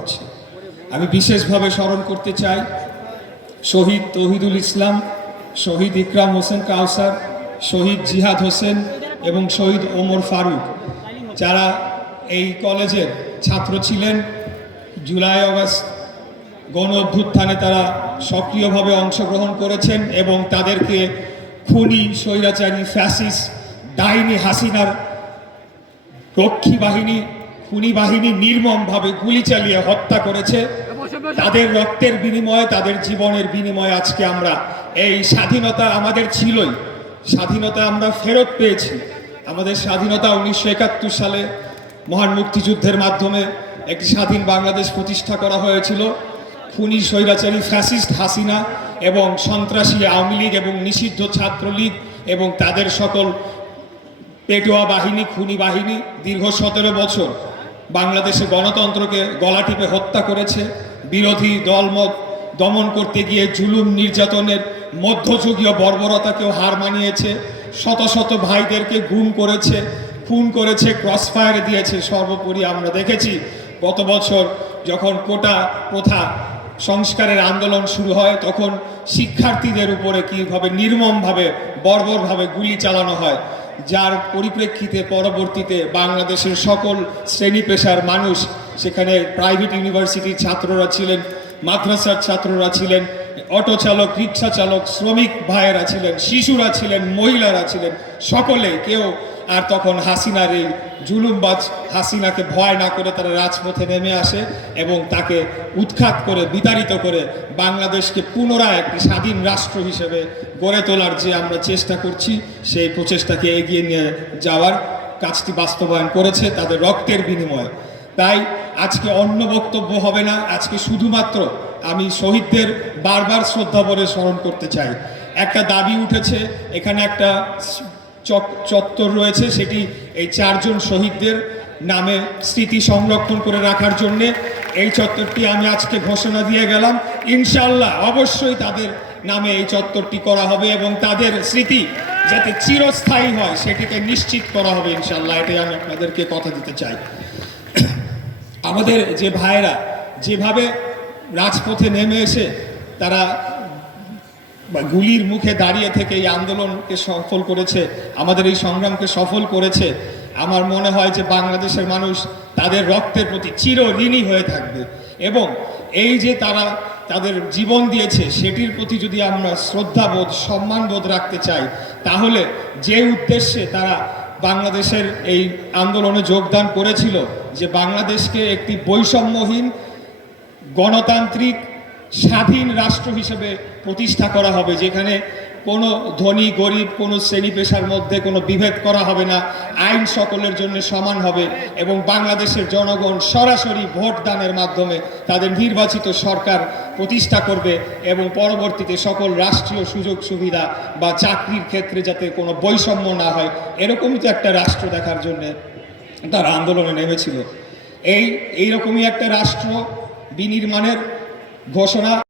করছে। আমি বিশেষভাবে স্মরণ করতে চাই শহীদ তহিদুল ইসলাম, শহীদ ইকরাম হোসেন কাউসার, শহীদ জিহাদ হোসেন এবং শহীদ ওমর ফারুক, যারা এই কলেজের ছাত্র ছিলেন। জুলাই আগস্ট গণ অভ্যুত্থানে তারা সক্রিয়ভাবে অংশগ্রহণ করেছেন এবং তাদেরকে খুনি, স্বৈরাচারী ফ্যাসিস ডাইনি হাসিনার রক্ষী বাহিনী খুনি বাহিনী নির্মমভাবে গুলি চালিয়ে হত্যা করেছে। তাদের রক্তের বিনিময়ে, তাদের জীবনের বিনিময়ে আজকে আমরা এই স্বাধীনতা আমাদের ছিলই। স্বাধীনতা আমরা ফেরত পেয়েছি। আমাদের স্বাধীনতা উনিশশো একাত্তর সালে মহান মুক্তিযুদ্ধের মাধ্যমে একটি স্বাধীন বাংলাদেশ প্রতিষ্ঠা করা হয়েছিল। খুনি, স্বৈরাচারী, ফ্যাসিস্ট হাসিনা এবং সন্ত্রাসী আওয়ামী লীগ এবং নিষিদ্ধ ছাত্রলীগ এবং তাদের সকল পেটোয়া বাহিনী, খুনি বাহিনী দীর্ঘ সতেরো বছর বাংলাদেশে গণতন্ত্রকে গলা টিপে হত্যা করেছে, বিরোধী দলমত দমন করতে গিয়ে জুলুম নির্যাতনের মধ্যযুগীয় বর্বরতাকেও হার মানিয়েছে, শত শত ভাইদেরকে গুম করেছে, খুন করেছে ক্রসফায়ার দিয়েছে। সর্বোপরি আমরা দেখেছি, গত বছর যখন কোটা প্রথা সংস্কারের আন্দোলন শুরু হয়, তখন শিক্ষার্থীদের উপরে কীভাবে নির্মমভাবে, বর্বরভাবে গুলি চালানো হয় যার পরিপ্রেক্ষিতে পরবর্তীতে বাংলাদেশের সকল শ্রেণি পেশার মানুষ, সেখানে প্রাইভেট ইউনিভার্সিটির ছাত্ররা ছিলেন, মাদ্রাসার ছাত্ররা ছিলেন অটো চালক, রিক্সা চালক, শ্রমিক ভাইয়েরা ছিলেন, শিশুরা ছিলেন, মহিলারা ছিলেন, সকলে কেউ আর তখন হাসিনার এই জুলুমবাজ হাসিনাকে ভয় না করে তারা রাজপথে নেমে আসে এবং তাকে উৎখাত করে, বিতাড়িত করে বাংলাদেশকে পুনরায় একটি স্বাধীন রাষ্ট্র হিসেবে গড়ে তোলার যে আমরা চেষ্টা করছি, সেই প্রচেষ্টাকে এগিয়ে নিয়ে যাওয়ার কাজটি বাস্তবায়ন করেছে তাদের রক্তের বিনিময়ে। তাই আজকে অন্য বক্তব্য হবে না। আজকে শুধুমাত্র আমি শহীদদের বারবার শ্রদ্ধা ভরে স্মরণ করতে চাই। একটা দাবি উঠেছে, এখানে একটা চত্বর রয়েছে, সেটি এই চারজন শহীদদের নামে স্মৃতি সংরক্ষণ করে রাখার জন্যে। এই চত্বরটি আমি আজকে ঘোষণা দিয়ে গেলাম। ইনশাল্লাহ অবশ্যই তাদের নামে এই চত্বরটি করা হবে এবং তাদের স্মৃতি যাতে চিরস্থায়ী হয়, সেটিকে নিশ্চিত করা হবে ইনশাল্লাহ এটাই আমি আপনাদেরকে কথা দিতে চাই। আমাদের যে ভাইয়েরা, যেভাবে রাজপথে নেমে এসে তারা গুলির মুখে দাঁড়িয়ে থেকে এই আন্দোলনকে সফল করেছে, আমাদের এই সংগ্রামকে সফল করেছে, আমার মনে হয় যে বাংলাদেশের মানুষ তাদের রক্তের প্রতি চির ঋণী হয়ে থাকবে। এবং এই যে তারা তাদের জীবন দিয়েছে, সেটির প্রতি যদি আমরা শ্রদ্ধাবোধ, সম্মানবোধ রাখতে চাই, তাহলে যে উদ্দেশ্যে তারা বাংলাদেশের এই আন্দোলনে যোগদান করেছিল, যে বাংলাদেশকে একটি বৈষম্যহীন গণতান্ত্রিক স্বাধীন রাষ্ট্র হিসেবে প্রতিষ্ঠা করা হবে, যেখানে কোনো ধনী, গরিব, কোনো শ্রেণি পেশার মধ্যে কোনো বিভেদ করা হবে না, আইন সকলের জন্য সমান হবে এবং বাংলাদেশের জনগণ সরাসরি ভোট দানের মাধ্যমে তাদের নির্বাচিত সরকার প্রতিষ্ঠা করবে এবং পরবর্তীতে সকল রাষ্ট্রীয় সুযোগ সুবিধা বা চাকরির ক্ষেত্রে যাতে কোনো বৈষম্য না হয়, এরকমই তো একটা রাষ্ট্র দেখার জন্যে তারা আন্দোলনে নেমেছিল। এই, এইরকমই একটা রাষ্ট্র বিনির্মাণের ঘোষণা